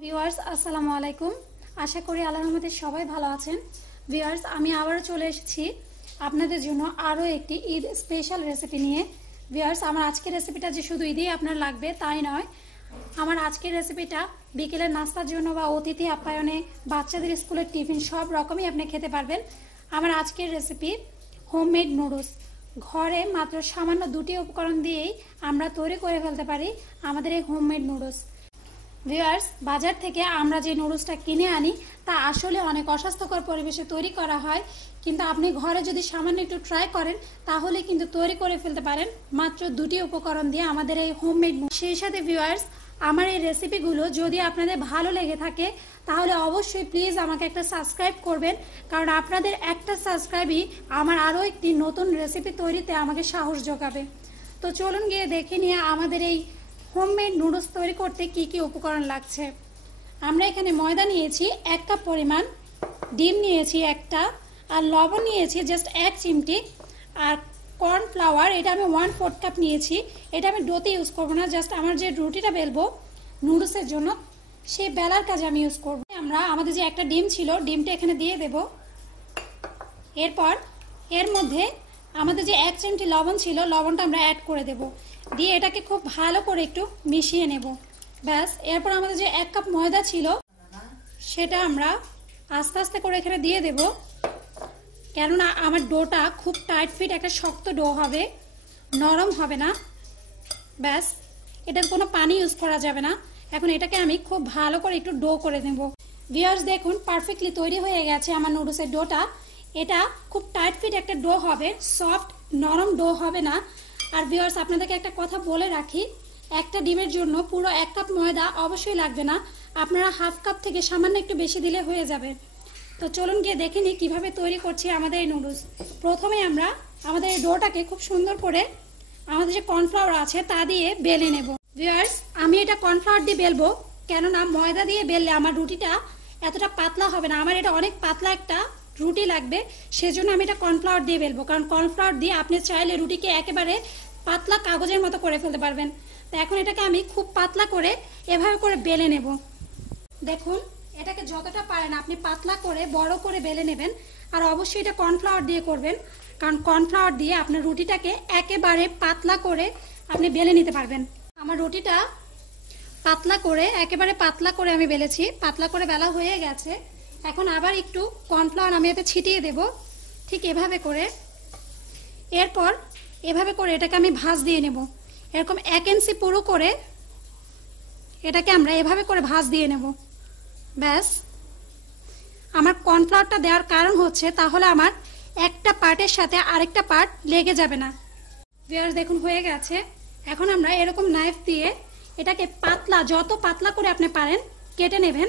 Viewers আসসালামু আলাইকুম, আশা করি আল্লাহর রহমতে সবাই ভালো আছেন। ভিউয়ার্স, আমি আবারও চলে এসেছি আপনাদের জন্য আরও একটি ঈদ স্পেশাল রেসিপি নিয়ে। ভিউয়ার্স, আমার আজকের রেসিপিটা যে শুধু ঈদেই আপনার লাগবে তাই নয়, আমার আজকের রেসিপিটা বিকেলের নাস্তার জন্য বা অতিথি আপ্যায়নে, বাচ্চাদের স্কুলের টিফিন সব রকমই আপনি খেতে পারবেন। আমার আজকের রেসিপি হোমমেড নুডলস। ঘরে মাত্র সামান্য দুটি উপকরণ দিয়েই আমরা তৈরি করে ফেলতে পারি আমাদের এই হোমমেড নুডলস। ভিউয়ার্স, বাজার থেকে আমরা যে নুডলসটা কিনে আনি তা আসলে অনেক অস্বাস্থ্যকর পরিবেশে তৈরি করা হয়, কিন্তু আপনি ঘরে যদি সামান্য একটু ট্রাই করেন তাহলে কিন্তু তৈরি করে ফেলতে পারেন মাত্র দুটি উপকরণ দিয়ে আমাদের এই হোমমেড। সেই সাথে ভিউয়ার্স, আমার এই রেসিপিগুলো যদি আপনাদের ভালো লেগে থাকে তাহলে অবশ্যই প্লিজ আমাকে একটা সাবস্ক্রাইব করবেন, কারণ আপনাদের একটা সাবস্ক্রাইবই আমার আরও একটি নতুন রেসিপি তৈরিতে আমাকে সাহস যোগাবে। তো চলুন গিয়ে দেখে নিয়ে আমাদের এই হোমমেড নুডলস তৈরি করতে কি কি উপকরণ লাগছে। আমরা এখানে ময়দা নিয়েছি 1 কাপ পরিমাণ, ডিম নিয়েছি একটা, আর লবণ নিয়েছি জাস্ট 1 চিমটি, আর কর্নফ্লাওয়ার এটা আমি 1/4 কাপ নিয়েছি। এটা আমি ডোতে ইউজ করবো না, জাস্ট আমার যে রুটিটা বেলবো নুডলসের জন্য সেই বেলার কাজে আমি ইউজ করবো। আমরা আমাদের যে একটা ডিম ছিল, ডিমটা এখানে দিয়ে দেব। এরপর এর মধ্যে আমাদের যে 1 চিমটি লবণ ছিল, লবণটা আমরা অ্যাড করে দেব, দিয়ে এটাকে খুব ভালো করে একটু মিশিয়ে নেব। ব্যাস, এরপর আমাদের যে 1 কাপ ময়দা ছিল সেটা আমরা আস্তে আস্তে করে এখানে দিয়ে দেব, কেননা আমার ডোটা খুব টাইট ফিট একটা শক্ত ডো হবে, নরম হবে না। ব্যাস, এটার কোনো পানি ইউজ করা যাবে না। এখন এটাকে আমি খুব ভালো করে একটু ডো করে নেব। ভিউয়ার্স দেখুন, পারফেক্টলি তৈরি হয়ে গেছে আমার নুডলসের ডোটা। এটা খুব টাইট ফিট একটা ডো হবে, সফট নরম ডো হবে না। আর ভিউয়ার্স, আপনাদেরকে একটা কথা বলে রাখি, একটা ডিমের জন্য পুরো 1 কাপ ময়দা অবশ্যই লাগবে না, আপনারা 1/2 কাপ থেকে সামান্য একটু বেশি দিলে হয়ে যাবে। তো চলুন গিয়ে দেখে নিই কীভাবে তৈরি করছি আমাদের এই নুডলস। প্রথমে আমরা আমাদের এই ডোটাকে খুব সুন্দর করে আমাদের যে কর্নফ্লাওয়ার আছে তা দিয়ে বেলে নেব। ভিউয়ার্স, আমি এটা কর্নফ্লাওয়ার দিয়ে বেলবো, কেননা ময়দা দিয়ে বেললে আমার রুটিটা এতটা পাতলা হবে না। আমার এটা অনেক পাতলা একটা রুটি লাগবে, সেজন্য আমি এটা কর্নফ্লাওয়ার দিয়ে বেলবো, কারণ কর্নফ্লাওয়ার দিয়ে আপনি চাইলে রুটিকে একেবারে পাতলা কাগজের মতো করে ফেলতে পারবেন। তো এখন এটাকে আমি খুব পাতলা করে এভাবে করে বেলে নেব। দেখুন, এটাকে যতটা পারেন আপনি পাতলা করে বড় করে বেলে নেবেন, আর অবশ্যই এটা কর্নফ্লাওয়ার দিয়ে করবেন, কারণ কর্নফ্লাওয়ার দিয়ে আপনার রুটিটাকে একেবারে পাতলা করে আপনি বেলে নিতে পারবেন। আমার রুটিটা পাতলা করে একেবারে পাতলা করে আমি বেলেছি, পাতলা করে বেলা হয়ে গেছে। এখন আবার একটু কর্নফ্লাওয়ার আমি এতে ছিটিয়ে দেব, ঠিক এভাবে করে। এরপর এভাবে করে এটাকে আমি ভাঁজ দিয়ে নেব, এরকম 1 ইঞ্চি পুরো করে এটাকে আমরা এভাবে করে ভাঁজ দিয়ে নেব। ব্যাস, আমার কর্নফ্লাওয়ারটা দেওয়ার কারণ হচ্ছে তাহলে আমার একটা পার্টের সাথে আরেকটা পার্ট লেগে যাবে না। ভিউয়ার্স দেখুন, হয়ে গেছে। এখন আমরা এরকম নাইফ দিয়ে এটাকে পাতলা, যত পাতলা করে আপনি পারেন কেটে নেবেন।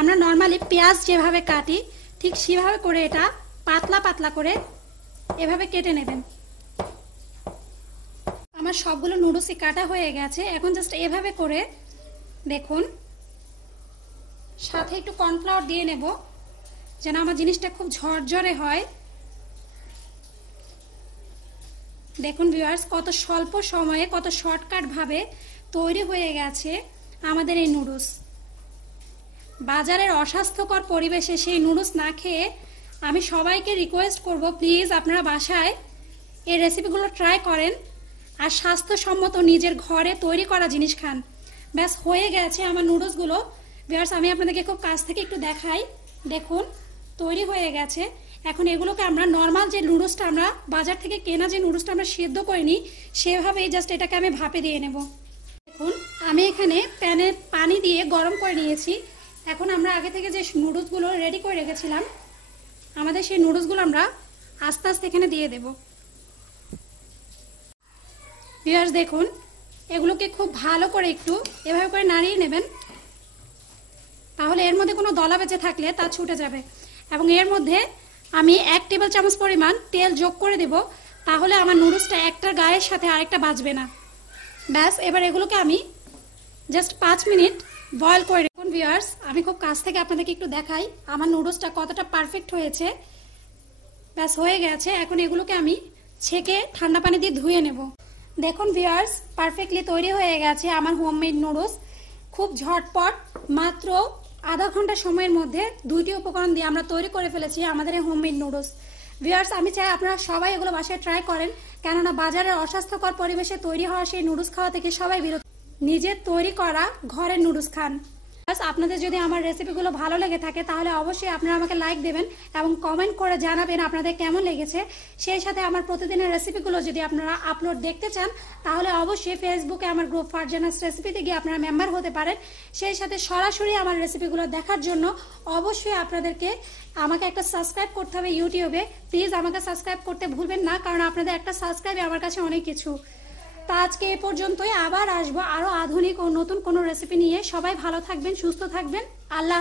আমরা নর্মালি পেঁয়াজ যেভাবে কাটি ঠিক সেভাবে করে এটা পাতলা পাতলা করে এভাবে কেটে নেবেন। আমার সবগুলো নুডলসই কাটা হয়ে গেছে। এখন জাস্ট এভাবে করে দেখুন, সাথে একটু কর্নফ্লাওয়ার দিয়ে নেব যেন আমার জিনিসটা খুব ঝরঝরে হয়। দেখুন ভিউয়ার্স, কত স্বল্প সময়ে কত শর্টকাট ভাবে তৈরি হয়ে গেছে আমাদের এই নুডলস। বাজারের অস্বাস্থ্যকর পরিবেশে সেই নুডলস না খেয়ে আমি সবাইকে রিকোয়েস্ট করব, প্লিজ আপনারা বাসায় এই রেসিপিগুলো ট্রাই করেন আর স্বাস্থ্যসম্মত নিজের ঘরে তৈরি করা জিনিস খান। ব্যাস, হয়ে গেছে আমার নুডলসগুলো। ভিউয়ার্স, আমি আপনাদেরকে খুব কাছ থেকে একটু দেখাই। দেখুন, তৈরি হয়ে গেছে। এখন এগুলোকে আমরা নর্মাল যে নুডলসটা আমরা বাজার থেকে কেনা যে নুডলসটা আমরা সেদ্ধ করে নিই সেভাবেই জাস্ট এটাকে আমি ভাপে দিয়ে নেব। দেখুন, আমি এখানে প্যানে পানি দিয়ে গরম করে নিয়েছি। এখন আমরা আগে থেকে যে নুডলসগুলো রেডি করে রেখেছিলাম আমাদের সেই নুডলসগুলো আমরা আস্তে আস্তে এখানে দিয়ে দেব। ভিউয়ার্স দেখুন, এগুলোকে খুব ভালো করে একটু এভাবে করে নাড়িয়ে নেবেন, তাহলে এর মধ্যে কোনো দলা বেঁচে থাকলে তা ছুটে যাবে। এবং এর মধ্যে আমি 1 টেবিল চামচ পরিমাণ তেল যোগ করে দেব, তাহলে আমার নুডলসটা একটার গায়ের সাথে আরেকটা বাজবে না। ব্যাস, এবার এগুলোকে আমি জাস্ট 5 মিনিট বয়েল করে রাখুন। ভিউয়ার্স, আমি খুব কাছ থেকে আপনাদেরকে একটু দেখাই আমার নুডলসটা কতটা পারফেক্ট হয়েছে। ব্যাস হয়ে গেছে। এখন এগুলোকে আমি ছেঁকে ঠান্ডা পানি দিয়ে ধুয়ে নেব। দেখুন ভিউয়ার্স, পারফেক্টলি তৈরি হয়ে গেছে আমার হোমমেড নুডলস। খুব ঝটপট, মাত্র আধা ঘন্টা সময়ের মধ্যে 2টি উপকরণ দিয়ে আমরা তৈরি করে ফেলেছি আমাদের এই হোমমেড নুডলস। ভিউয়ার্স, আমি চাই আপনারা সবাই এগুলো বাসায় ট্রাই করেন, কেননা বাজারের অস্বাস্থ্যকর পরিবেশে তৈরি হওয়া সেই নুডলস খাওয়া থেকে সবাই বিরত। নিজের তৈরি করা ঘরের নুডলস খান। আপনাদের যদি আমার রেসিপিগুলো ভালো লেগে থাকে তাহলে অবশ্যই আপনারা আমাকে লাইক দেবেন এবং কমেন্ট করে জানাবেন আপনাদের কেমন লেগেছে। সেই সাথে আমার প্রতিদিনের রেসিপিগুলো যদি আপনারা আপলোড দেখতে চান তাহলে অবশ্যই ফেসবুকে আমার গ্রুপ ফারজানাস রেসিপিতে গিয়ে আপনারা মেম্বার হতে পারেন। সেই সাথে সরাসরি আমার রেসিপিগুলো দেখার জন্য অবশ্যই আপনাদেরকে আমাকে একটা সাবস্ক্রাইব করতে হবে ইউটিউবে। প্লিজ আমাকে সাবস্ক্রাইব করতে ভুলবেন না, কারণ আপনাদের একটা সাবস্ক্রাইব আমার কাছে অনেক কিছু। তা আজকে এ পর্যন্তই, আবার আসবো আরো আধুনিক ও নতুন কোনো রেসিপি নিয়ে। সবাই ভালো থাকবেন, সুস্থ থাকবেন। আল্লাহ।